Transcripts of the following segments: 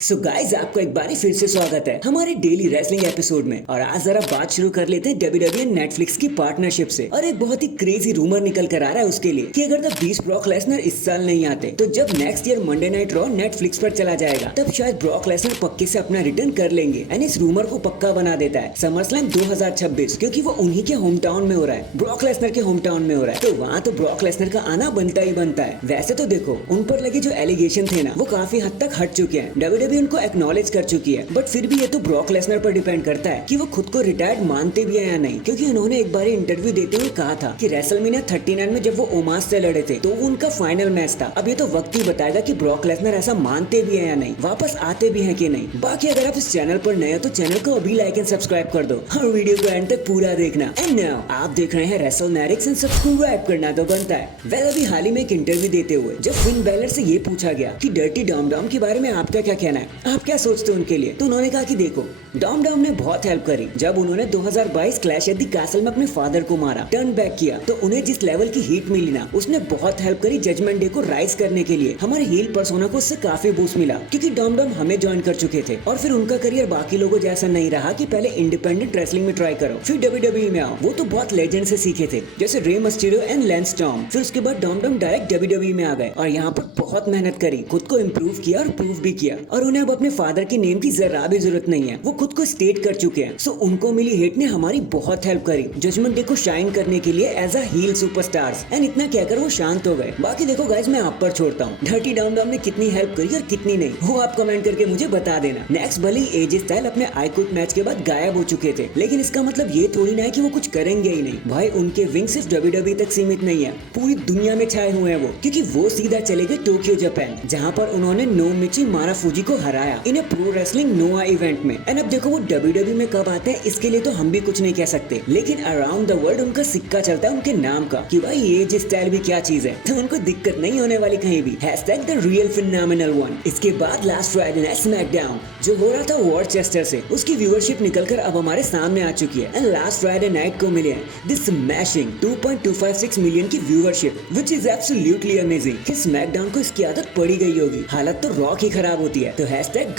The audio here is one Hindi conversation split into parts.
सो गाइज आपको एक बार फिर से स्वागत है हमारे डेली रेसलिंग एपिसोड में। और आज जरा बात शुरू कर लेते हैं WWE एंड नेटफ्लिक्स की पार्टनरशिप से। और एक बहुत ही क्रेजी रूमर निकल कर आ रहा है उसके लिए कि अगर द बीस्ट ब्रॉक लेसनर इस साल नहीं आते तो जब next year Monday night raw Netflix पर चला जाएगा तब शायद ब्रॉक लेसनर पक्के से अपना रिटर्न कर लेंगे। एंड इस रूमर को पक्का बना देता है समरस्लैम 2026, क्योंकि वो उन्हीं के होम टाउन में हो रहा है, ब्रॉक लेसनर के होम टाउन में हो रहा है। तो वहाँ तो ब्रॉक लेसनर का आना बनता ही बनता है। वैसे तो देखो उन पर लगे जो एलिगेशन थे ना वो काफी हद तक हट चुके हैं, WWE उनको एक्नॉलेज कर चुकी है। बट फिर भी ये तो ब्रॉक लेसनर पर डिपेंड करता है कि वो खुद को रिटायर्ड मानते भी है या नहीं, क्योंकि उन्होंने एक बार इंटरव्यू देते हुए कहा था कि रेसलमेनिया 39 में जब वो ओमास से लड़े थे तो वो उनका फाइनल मैच था। अब ये तो वक्त ही बताएगा कि ब्रॉक लेसनर ऐसा मानते भी है या नहीं, वापस आते भी हैं कि नहीं। बाकी अगर आप इस चैनल पर नए हो तो चैनल को अभी लाइक एंड सब्सक्राइब कर दो और वीडियो को एंड तक पूरा देखना। एंड नाउ आप देख रहे हैं रेसलमैनिक्स एंड सब्सक्राइब करना तो बनता है। वेल अभी हाल ही में एक इंटरव्यू देते हुए जब फिन बैलर से ये पूछा गया कि डर्टी डॉम डॉम के बारे में आपका क्या कहना है, आप क्या सोचते हो उनके लिए, तो उन्होंने कहा कि देखो डॉम डॉम ने बहुत हेल्प करी। जब उन्होंने 2022 क्लैश एट द कैसल में अपने फादर को मारा, टर्न बैक किया, तो उन्हें जिस लेवल की हीट मिली ना उसने बहुत हेल्प करी जजमेंट डे को राइज करने के लिए। हमारे हील पर्सोना को उससे काफी बूस्ट मिला क्योंकि डॉम डॉम हमें ज्वाइन कर चुके थे और फिर उनका करियर बाकी लोगों जैसा नहीं रहा कि पहले इंडिपेंडेंट रेसलिंग में ट्राई करो फिर WWE में आओ। वो तो बहुत लेजेंड से सीखे थे जैसे रे मस्टीरियो एंड लैंस स्टॉर्म। फिर उसके बाद डॉम डॉम डायरेक्ट WWE में आ गए और यहाँ पर बहुत मेहनत करी, खुद को इम्प्रूव किया और प्रूव भी किया। और उन्हें अब अपने फादर की नेम की जरा भी जरूरत नहीं है, वो खुद को स्टेट कर चुके हैं। सो उनको मिली हिट ने हमारी बहुत हेल्प करी जजमेंट डे को शाइन करने के लिए as a heel superstars. And इतना कहकर वो शांत हो गए। बाकी देखो गाइस मैं आप पर छोड़ता हूँ डर्टी डॉम डॉम ने कितनी हेल्प करी और कितनी नहीं, वो आप कमेंट करके मुझे बता देना। नेक्स्ट भले ही एजे स्टाइल अपने आई क्विट मैच के बाद गायब हो चुके थे, लेकिन इसका मतलब ये थोड़ी ना है कि वो कुछ करेंगे ही नहीं। भाई उनके विंग सिर्फ WWE तक सीमित नहीं है, पूरी दुनिया में छाए हुए हैं वो, क्योंकि वो सीधा चले गए टोक्यो जापान जहाँ पर उन्होंने नोमिची माराफूजी को हराया इन प्रो रेसलिंग नोआ इवेंट में। एंड अब देखो वो WWE में कब आते हैं इसके लिए तो हम भी कुछ नहीं कह सकते, लेकिन अराउंड द वर्ल्ड उनका सिक्का चलता है उनके नाम का कि भाई ये जिस स्टाइल भी क्या चीज है, तो उनको दिक्कत नहीं होने वाली कहीं भी। #the real phenomenal one। इसके बाद लास्ट फ्राइडे नाइट स्मैकडाउन जो हो रहा था वॉरचेस्टर से, उसकी व्यूअरशिप निकलकर अब हमारे सामने आ चुकी है। एंड लास्ट फ्राइडे नाइट को मिले हैं दिस स्मैशिंग 2.256 मिलियन की viewership, which is absolutely amazing. कि स्मैकडाउन को इसकी आदत पड़ी गई होगी, हालत तो रॉक ही खराब होती है। तो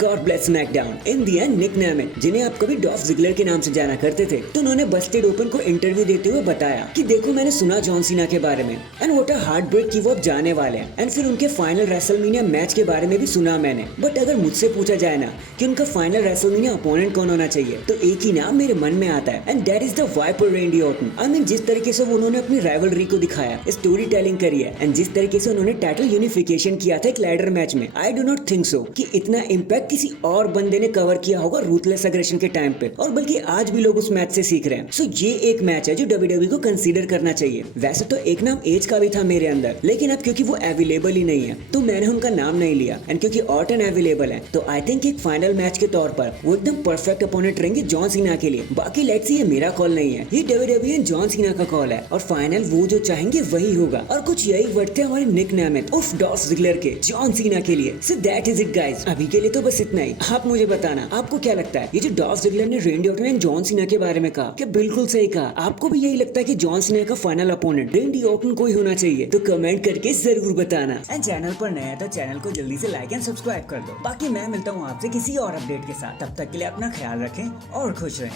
#God bless SmackDown। In the end Nick Nemeth जिन्हें आप कभी डॉल्फ जिगलर के नाम से जाना करते थे, तो उन्होंने बस्टेड ओपन को इंटरव्यू देते हुए बताया कि देखो मैंने सुना जॉन सीना के बारे में and what a heartbreak कि वो अब जाने वाले हैं। एंड फिर उनके फाइनल रेसलमेनिया मैच के बारे में भी सुना मैंने। बट अगर मुझसे पूछा जाए ना कि उनका फाइनल रेसलमेनिया अपोनेंट कौन होना चाहिए, तो एक ही नाम मेरे मन में आता है and that is the Viper Randy Orton. I mean जिस तरीके से उन्होंने अपनी राइवलरी को दिखाया, स्टोरी टेलिंग करी है एंड जिस तरीके से उन्होंने टाइटल यूनिफिकेशन किया था एक लैडर मैच में, I do not think so कि इतना इम्पैक्ट किसी और बंदे ने कवर किया होगा रूथलेस अग्रेशन के टाइम पे। और बल्कि आज भी लोग उस मैच से सीख रहे हैं। सो ये एक मैच है जो WWE को कंसीडर करना चाहिए। वैसे तो एक नाम एज का भी था मेरे अंदर, लेकिन अब क्योंकि वो अवेलेबल ही नहीं है तो मैंने उनका नाम नहीं लिया। एंड क्योंकि ऑर्टन अवेलेबल है तो आई थिंक एक फाइनल मैच के तौर पर वो एकदम परफेक्ट अपोनेंट रहेंगे जॉन सीना के लिए। बाकी लेट्स सी, ये मेरा कॉल नहीं है, ये WWE एंड जॉन सीना का कॉल है और फाइनल वो जो चाहेंगे वही होगा। और कुछ यही वर्ड थे हमारे निक नेमेन उफ डॉल्फ जिगलर के जॉन सीना के लिए। So that is it guys, अभी के लिए तो बस इतना ही। आप मुझे बताना आपको क्या लगता है, ये जो डॉल्फ जिगलर ने रेंडी ऑर्टन एंड जॉन सीना के बारे में कहा, क्या बिल्कुल सही कहा? आपको भी यही लगता है कि जॉन सीना का फाइनल अपोनेंट रेंडी ऑर्टन को ही होना चाहिए? तो कमेंट करके जरूर बताना। एंड चैनल पर नया है तो चैनल को जल्दी से लाइक एंड सब्सक्राइब कर दो। बाकी मैं मिलता हूँ आपसे किसी और अपडेट के साथ, तब तक के लिए अपना ख्याल रखें और खुश रहें।